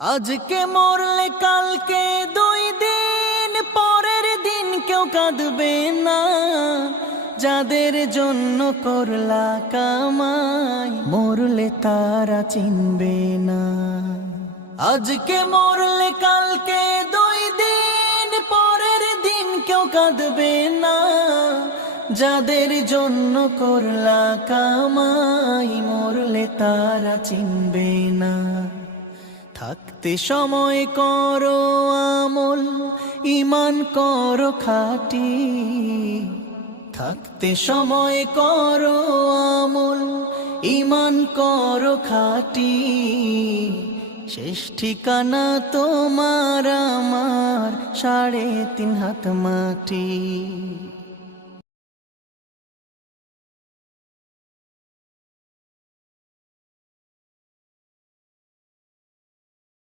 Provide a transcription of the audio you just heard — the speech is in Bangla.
আজকে মরলে কালকে 2 দিন পরের দিন কেউ কাঁদবে না। যাদের জন্য করলা কামাই মরলে তারা চিনবে না। আজকে মরলে কালকে 2 দিন পরের দিন কেউ কাঁদবে না। যাদের জন্য করলা কামাই মরলে তারা চিনবে না। থাকতে সময় করো আমল, ঈমান করো খাঁটি। থাকতে সময় করো আমল, ঈমান করো খাঁটি। শেষ ঠিকানা তোমার আমার 3.5 হাত মাটি।